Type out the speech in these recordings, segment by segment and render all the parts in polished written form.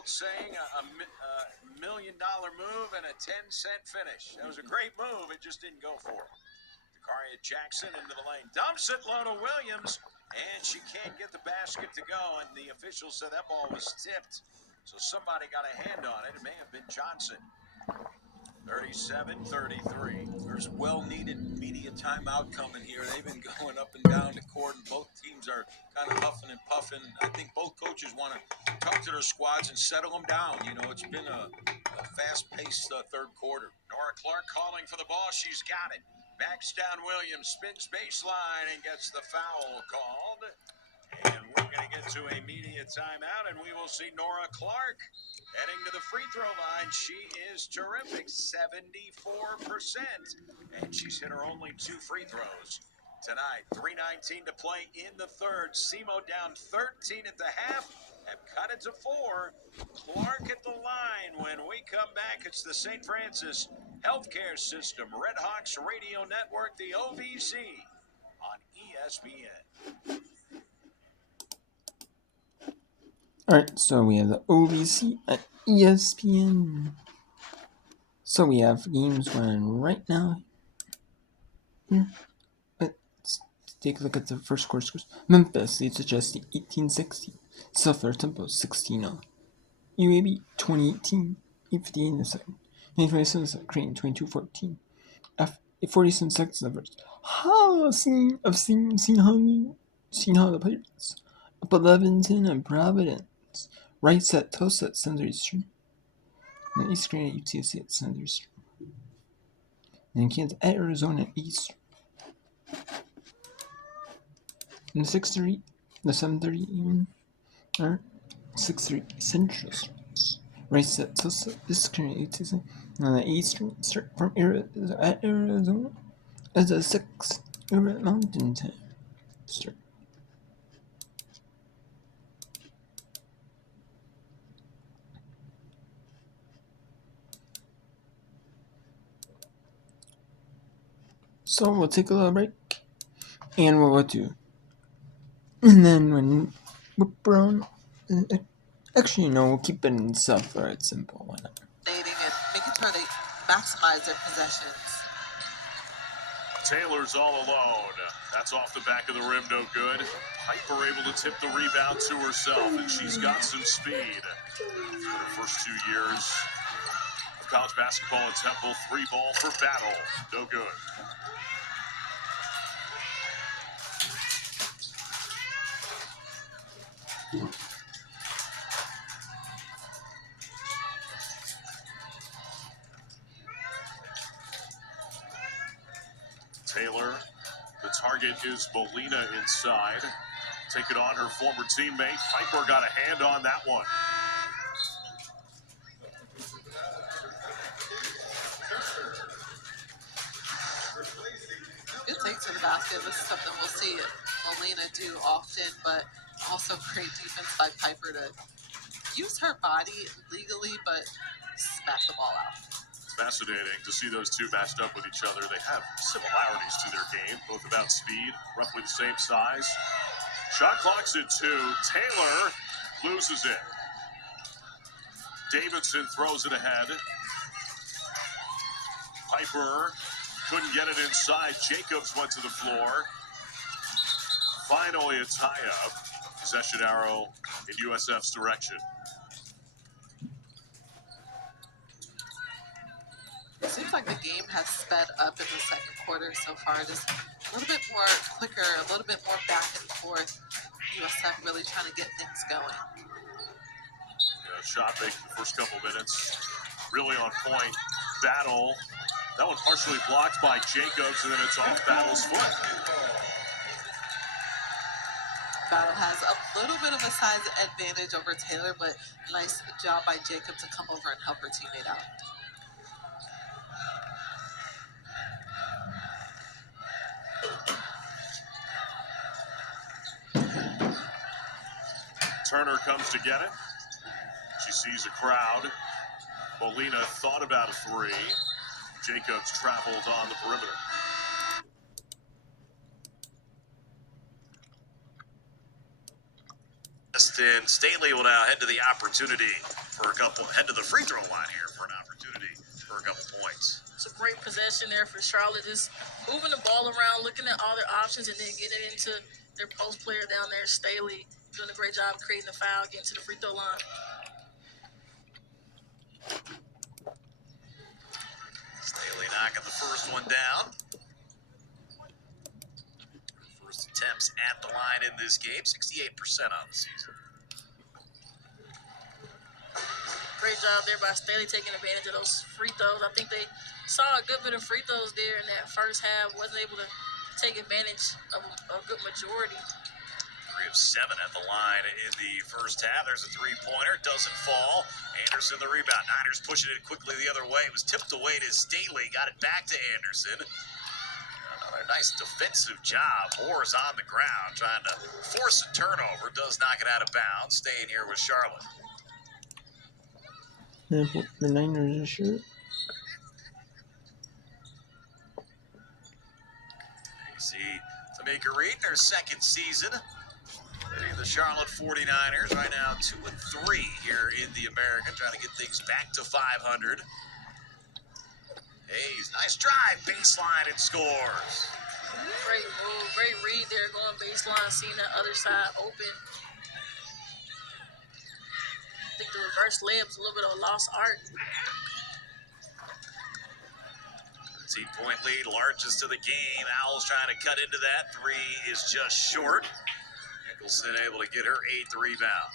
old saying, a $1,000,000 move and a 10-cent finish. That was a great move. It just didn't go for him. Dakaria Jackson into the lane. Dumps it low to Williams, and she can't get the basket to go, and the official said that ball was tipped. So somebody got a hand on it. It may have been Johnson. 37-33. There's well-needed media timeout coming here. They've been going up and down the court, and both teams are kind of huffing and puffing. I think both coaches want to talk to their squads and settle them down. You know, it's been a fast-paced third quarter. Nora Clark calling for the ball. She's got it. Backs down Williams, spins baseline, and gets the foul called. And we're going to get to a media timeout, and we will see Nora Clark heading to the free throw line. She is terrific, 74%. And she's hit her only 2 free throws tonight. 3:19 to play in the third. SEMO down 13 at the half. Have cut it to 4. Clark at the line. When we come back, it's the St. Francis Healthcare System Red Hawks Radio Network, the OVC, on ESPN. Alright, so we have the OVC at ESPN. So we have games going right now. Here. Let's take a look at the first quarter scores. Memphis leads Majesty 18-16. Sulphur Temple 16-0. UAB 2018. 8:58 in the second. 27 seconds. Crane 22-14. 47 seconds in the first. Seen how the Pirates up 11-10 and Providence. Right set, Tulsa at Center Eastern. And East Green at UTSA at Center Eastern. And Kansas at Arizona at Eastern. And the 6:30, the 7:30 even, or 6:30 Central starts. Right set, Tulsa, East Green at UTSA. And the Eastern start from at Arizona as a 6 Mountain Time start. So we'll take a little break, and we'll go to, and then when we're on, actually no, we'll keep it in South or it's simple, why not? And making sure they maximize their possessions. Taylor's all alone. That's off the back of the rim, no good. Piper able to tip the rebound to herself, and she's got some speed. In her first 2 years of college basketball at Temple, 3-ball for Battle, no good. Taylor, the target is Molina inside. Take it on her former teammate. Piper got a hand on that one. Good take to the basket. This is something we'll see Molina do often, but also great defense by Piper to use her body legally, but smack the ball out. Fascinating to see those two matched up with each other. They have similarities to their game, both about speed, roughly the same size. Shot clock's at 2. Taylor loses it. Davidson throws it ahead. Piper couldn't get it inside. Jacobs went to the floor. Finally a tie-up. Possession arrow in USF's direction. It seems like the game has sped up in the second quarter so far. Just a little bit more quicker, a little bit more back and forth. USF really trying to get things going. Yeah, shot making the first couple minutes. Really on point. Battle. That one partially blocked by Jacobs, and then it's off Battle's foot. Battle has a little bit of a size advantage over Taylor, but nice job by Jacob to come over and help her teammate out. Turner comes to get it. She sees a crowd. Molina thought about a 3. Jacobs traveled on the perimeter. and Staley will now head to the opportunity for head to the free throw line here for an opportunity for a couple points. It's a great possession there for Charlotte, just moving the ball around, looking at all their options, and then getting it into their post player down there, Staley, doing a great job creating the foul, getting to the free throw line. Staley knocking the first one down. First attempts at the line in this game, 68% on the season. Great job there by Staley taking advantage of those free throws. I think they saw a good bit of free throws there in that first half. Wasn't able to take advantage of a good majority. 3 of 7 at the line in the first half. There's a three-pointer. Doesn't fall. Anderson the rebound. Niners pushing it quickly the other way. It was tipped away to Staley. Got it back to Anderson. Another nice defensive job. Moore's on the ground trying to force a turnover. Does knock it out of bounds. Staying here with Charlotte. The Niners are sure. You see Tamika Reed in her second season. The Charlotte 49ers right now 2-3 here in the American, trying to get things back to 500. Hayes, nice drive, baseline, and scores. Great move, great read there, going baseline, seeing that other side open. I think the reverse layup's a little bit of a lost art. 13-point lead, largest of the game. Owls trying to cut into that. 3 is just short. Nicholson able to get her 8th rebound.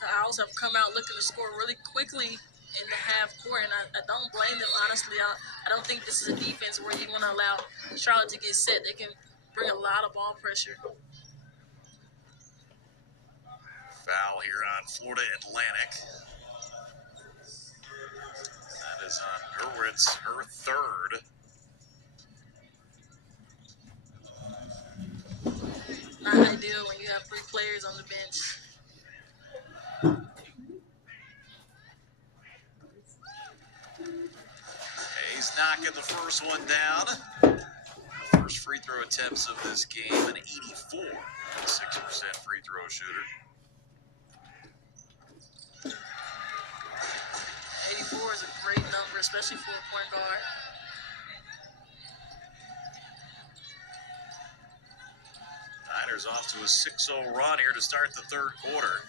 The Owls have come out looking to score really quickly in the half court, and I don't blame them, honestly. I don't think this is a defense where you want to allow Charlotte to get set. They can bring a lot of ball pressure. Foul here on Florida Atlantic. That is on Gerwitz, her 3rd. Not ideal when you have 3 players on the bench. Hayes knocking the first one down. First free throw attempts of this game, an 84.6% free throw shooter. 84 is a great number, especially for a point guard. Niners off to a 6-0 run here to start the third quarter.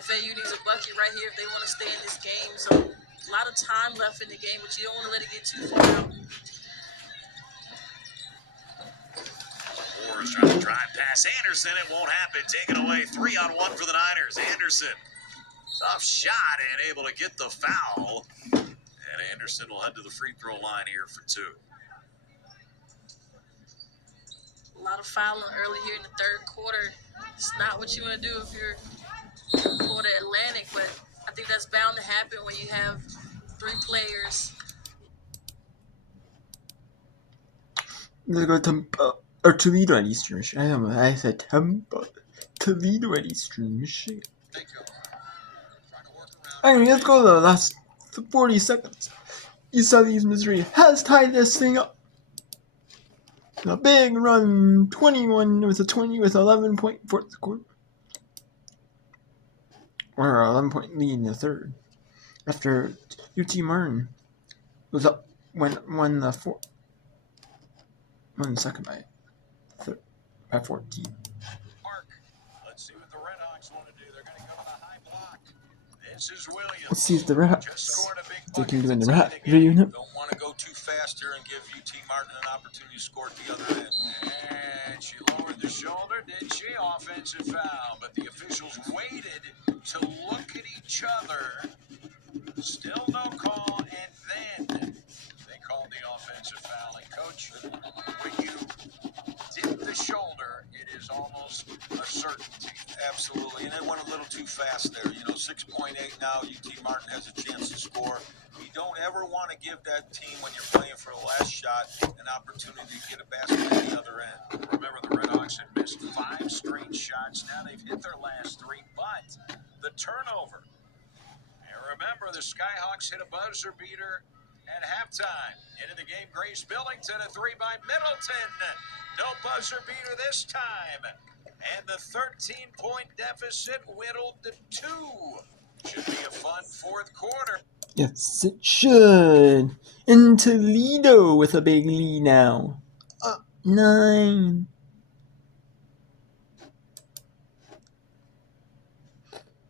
FAU needs a bucket right here if they want to stay in this game. So a lot of time left in the game, but you don't want to let it get too far out. Moore is trying to drive past Anderson. It won't happen. Taken away. 3-on-1 for the Niners. Anderson, tough shot and able to get the foul. And Anderson will head to the free throw line here for 2. A lot of fouling early here in the third quarter. It's not what you want to do if you're Florida Atlantic, but I think that's bound to happen when you have 3 players. Let's go Tampa or Toledo at Eastern Michigan. I said Tampa. Toledo at Eastern Michigan. Alright, let's go to the last 40 seconds. East Southeast Missouri has tied this thing up. A big run, 21 with a 20 with 11 point fourth quarter. Or 11 point lead in the third. After UT Martin was up, won the second by 14. Mark, let's see what the Red Hawks want to do. They're going to go to the high block. This is Williams. Let's see if the Red Just Hawks scored a big they can bucket do in the to tie Red the game. unit. Don't want to go too fast here and give UT Martin an opportunity to score at the other end. And she lowered the shoulder, did she? Offensive foul. But the officials waited to look at each other. Still no call, and then they called the offensive foul. And Coach, when you dip the shoulder, it is almost a certainty. Absolutely, and it went a little too fast there. 6.8 now. UT Martin has a chance to score. You don't ever want to give that team, when you're playing for the last shot, an opportunity to get a basket at the other end. Remember, the Red Hawks had missed 5 straight shots. Now they've hit their last 3, but the turnover. And remember, the Skyhawks hit a buzzer beater At halftime, into the game, Grace Billington, a three by Middleton. No buzzer beater this time. And the 13-point deficit whittled to 2. Should be a fun fourth quarter. Yes, it should. And Toledo with a big lead now. 9.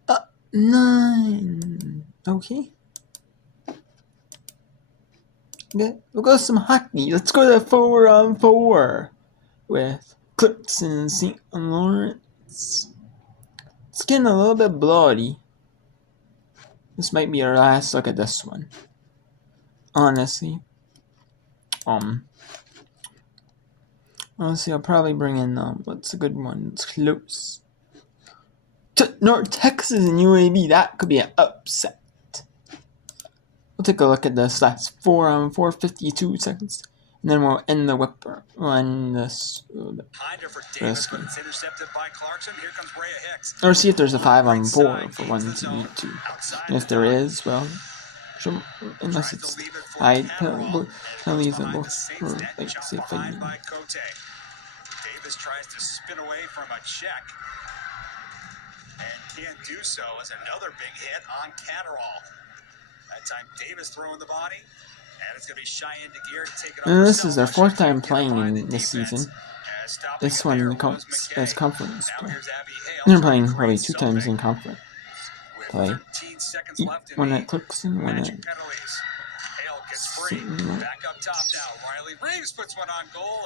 Up 9. Okay. Okay, we'll go some hockey. Let's go to 4-on-4 with Clerks and St. Lawrence. It's getting a little bit bloody. This might be our last look at this one. Honestly. I'll probably bring in, what's a good one? It's close. North Texas and UAB. That could be an upset. We'll take a look at this. That's 4-on-4, 52 seconds. And then we'll end the whip. We'll end this a little bit. For Davis, but it's intercepted by Clarkson. Here comes Brea Hicks. Or see if there's a 5-on-4 for one team to. And if there is, well, unless it's high penalties on both, or like say fighting. Davis tries to spin away from a check and can't do so as another big hit on Catterall. That time Davis throwing the body, and it's going to be Cheyenne DeGear to take it And over. this is their 4th time playing in this season. This one counts as conference play. They're playing probably 2 times in conference play. One at Clarkson, one at Back up top now. Riley Reeves puts one on goal,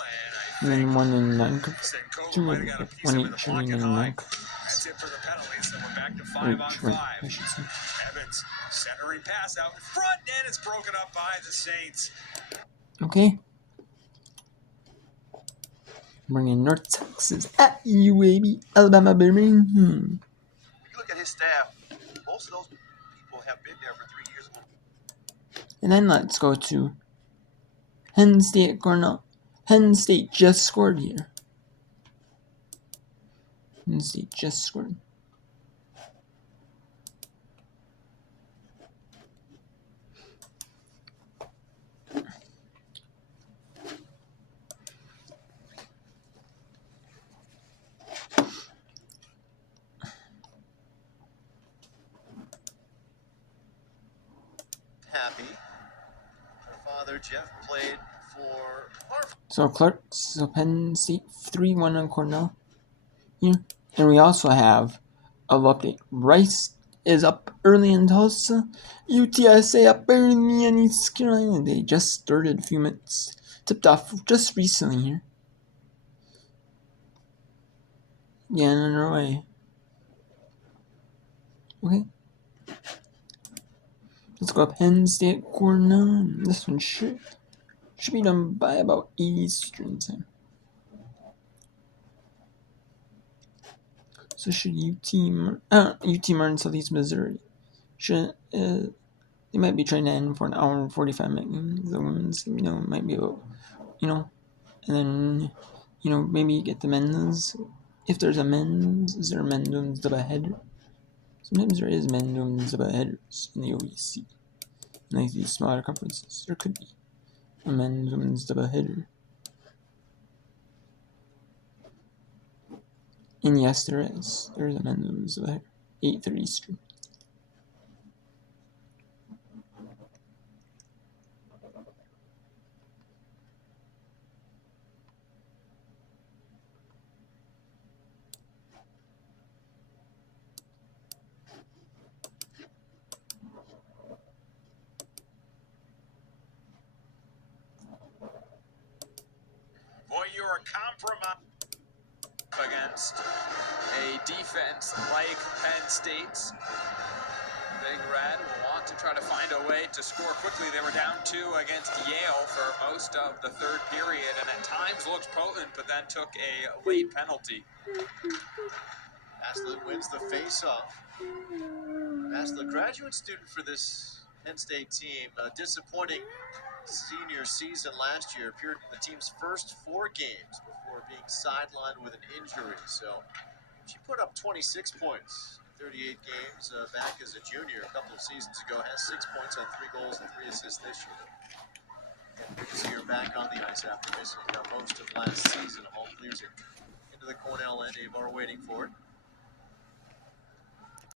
and then one in non-conference. 2 one each in non-conference. That's it for the penalties. So we're back to 5-on-5. I should say. Evans centering pass out in front, and it's broken up by the Saints. Okay. Bringing North Texas at UAB, Alabama, Birmingham. You look at his staff, most of those people have been there for 3 years. And then let's go to Penn State, Cornell. Penn State just scored here. Penn State just scored. Happy. Her father, Jeff, played for Harvard. So Penn State 3-1 on Cornell here. And we also have a look at Rice is up early in Tulsa. UTSA up early in East Carolina. They just started a few minutes. Tipped off just recently here. Yeah, on our way. Okay. Let's go Penn State Cornell. This one should be done by about 8 Eastern time. So should UT Martin Southeast Missouri. They might be trying to end for an hour and 45 minutes. The women's, might be about, and then, maybe get the men's. If there's a men's, is there a men's women's double header? Sometimes there is men's women's double headers in the OEC. In like these smaller conferences, there could be a men's women's double header. And yes, there is. There is a men's women's double header. 8:30 Eastern. Boy, you're a compromise. Against a defense like Penn State's. Big Red will want to try to find a way to score quickly. They were down 2 against Yale for most of the 3rd period, and at times looked potent, but then took a late penalty. Asla wins the face-off. Asla, graduate student for this Penn State team. A disappointing senior season last year. Appeared in the team's first 4 games before being sidelined with an injury. So she put up 26 points in 38 games back as a junior a couple of seasons ago. Has 6 points on 3 goals and 3 assists this year. Good to see her back on the ice after missing most of last season. All clears her into the Cornell end. Avar waiting for it.